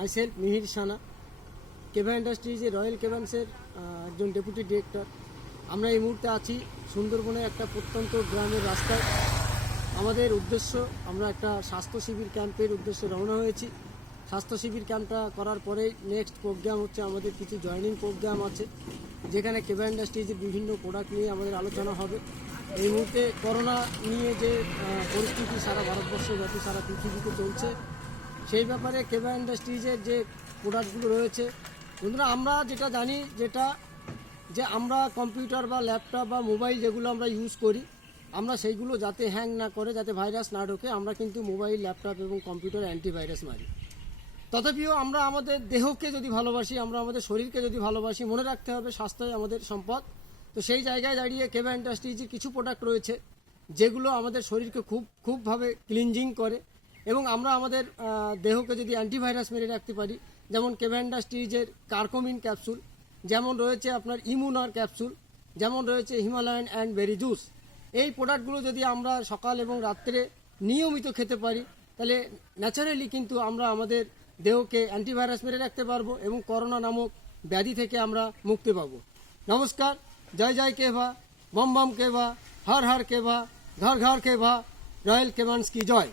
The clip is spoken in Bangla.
মাইসেলফ মিহির সানা, কেভা ইন্ডাস্ট্রিজে রয়্যাল কেভান্সের একজন ডেপুটি ডিরেক্টর। আমরা এই মুহূর্তে আছি সুন্দরবনের একটা প্রত্যন্ত গ্রামের রাস্তায়। আমাদের উদ্দেশ্য, আমরা একটা স্বাস্থ্য শিবির ক্যাম্পের উদ্দেশ্যে রওনা হয়েছি। স্বাস্থ্য শিবির ক্যাম্পটা করার পরেই নেক্সট প্রোগ্রাম হচ্ছে আমাদের কিছু জয়েনিং প্রোগ্রাম আছে, যেখানে কেভা ইন্ডাস্ট্রিজের বিভিন্ন প্রোডাক্ট নিয়ে আমাদের আলোচনা হবে। এই মুহূর্তে করোনা নিয়ে যে পরিস্থিতি সারা ভারতবর্ষে ব্যাপী সারা পৃথিবীতে চলছে, সেই ব্যাপারে কেভা ইন্ডাস্ট্রিজের যে প্রোডাক্টগুলো রয়েছে, বন্ধুরা আমরা যেটা জানি যে আমরা কম্পিউটার বা ল্যাপটপ বা মোবাইল যেগুলো আমরা ইউজ করি, আমরা সেইগুলো যাতে হ্যাং না করে, যাতে ভাইরাস না ঢোকে, আমরা কিন্তু মোবাইল, ল্যাপটপ এবং কম্পিউটার অ্যান্টিভাইরাস মারি। তথাপিও আমরা আমাদের দেহকে যদি ভালোবাসি, আমরা আমাদের শরীরকে যদি ভালোবাসি, মনে রাখতে হবে স্বাস্থ্যই আমাদের সম্পদ। তো সেই জায়গায় দাঁড়িয়ে কেভা ইন্ডাস্ট্রিজের কিছু প্রোডাক্ট রয়েছে যেগুলো আমাদের শরীরকে খুবভাবে ক্লিনজিং করে, এবং আমরা আমাদের দেহকে যদি অ্যান্টিভাইরাস মেরে রাখতে পারি, যেমন কেভা ইন্ডাস্ট্রিজের কার্কোমিন ক্যাপসুল, যেমন রয়েছে আপনার ইমিউনার ক্যাপসুল, যেমন রয়েছে হিমালয়ান অ্যান্ড বেরি জুস। এই প্রোডাক্টগুলো যদি আমরা সকাল এবং রাত্রে নিয়মিত খেতে পারি, তাহলে ন্যাচারালি কিন্তু আমরা আমাদের দেহকে অ্যান্টিভাইরাস মেরে রাখতে পারবো এবং করোনা নামক ব্যাধি থেকে আমরা মুক্তি পাবো। নমস্কার, জয় জয় কেভা, বম বম কেভা, হর হর কেভা, ঘর ঘর কেভা, রয়্যাল কেভান্স কি জয়।